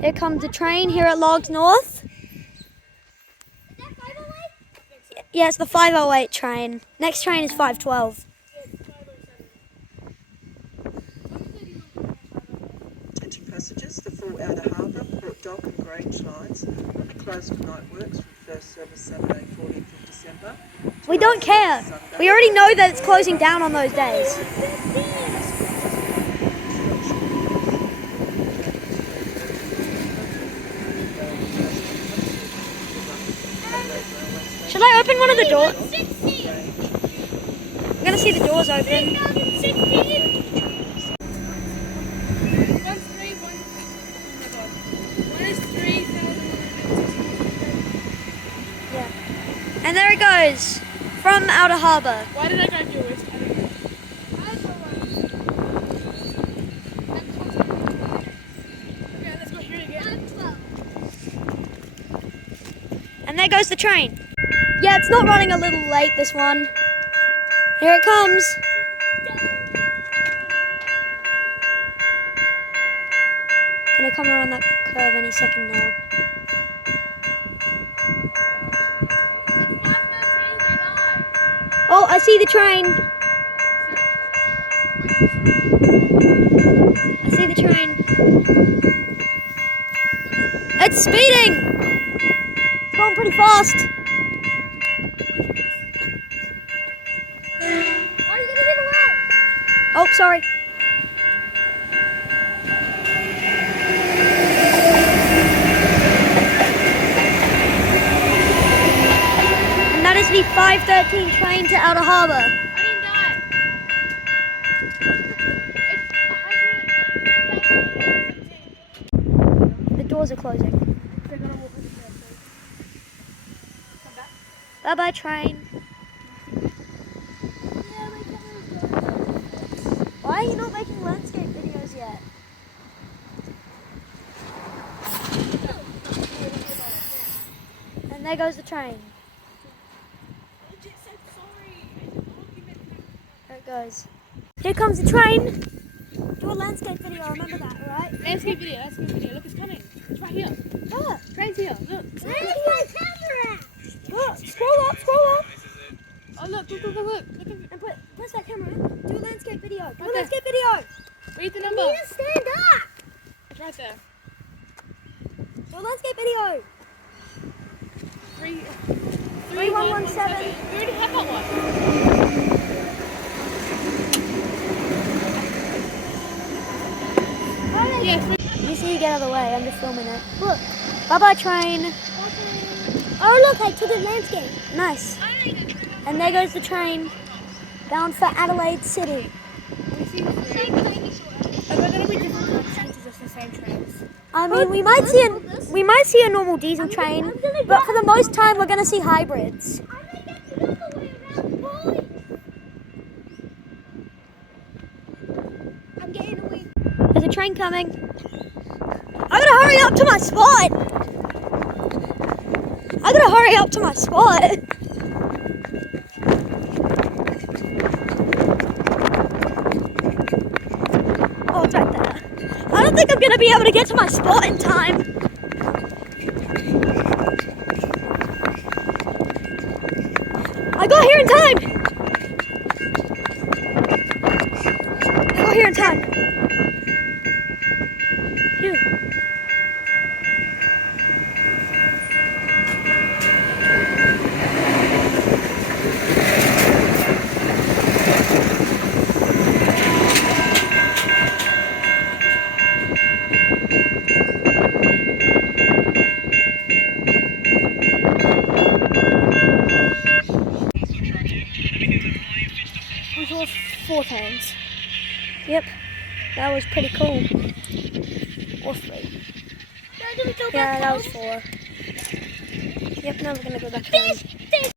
Here comes the train here at Logs North. Is that 508? Yeah, it's the 508 train. Next train is 512. Attention passengers, the full Outer Harbour, Port Dock and Grange lines will be closed for night works from first service Saturday 14th of December. We don't care. We already know that it's closing down on those days. Should I open one of the doors? I'm gonna see the doors open. 2016. Yeah. And there it goes from Outer Harbour. Why did I go do it? Okay, let's go here again. And there goes the train. Yeah, it's not running a little late, this one. Here it comes. Gonna come around that curve any second now. Oh, I see the train. I see the train. It's speeding. It's going pretty fast. Are you gonna get away? Oh, sorry. And that is the 513 train to Outer Harbour. I didn't die. It's The doors are closing. They're gonna walk over there, so come back. Bye-bye, train. Why are you not making landscape videos yet? And there goes the train. There it goes. Here comes the train. Do a landscape video, remember that, alright? Landscape video, landscape video. Look, it's coming. It's right here. What? Train's here. Look. Where's my camera? Look, scroll up, scroll up. Oh, look, look, look, look, look. Look at And press that camera in. Do a landscape video. Do a Okay. landscape video. Read the You number. need to stand up. It's right there. Do a landscape video. 3117. We already have that one. Yes. You see you get out of the way, I'm just filming it. Look. Bye-bye, train. Oh look, I took a landscape. Nice. And there goes the train. Bound for Adelaide City. Are they gonna be different trains or just the same trains? I mean, we might see a normal diesel train, but for the most time, we're gonna see hybrids. I'm gonna get the other way around, boy. I'm getting away. There's a train coming. I gotta hurry up to my spot. I gotta hurry up to my spot. Oh, it's right there. I don't think I'm gonna be able to get to my spot in time. I got here in time. I got here in time. Phew. We saw 4 times. Yep, that was pretty cool. Or 3. Yeah, that was 4. Yep, now we're gonna go back home.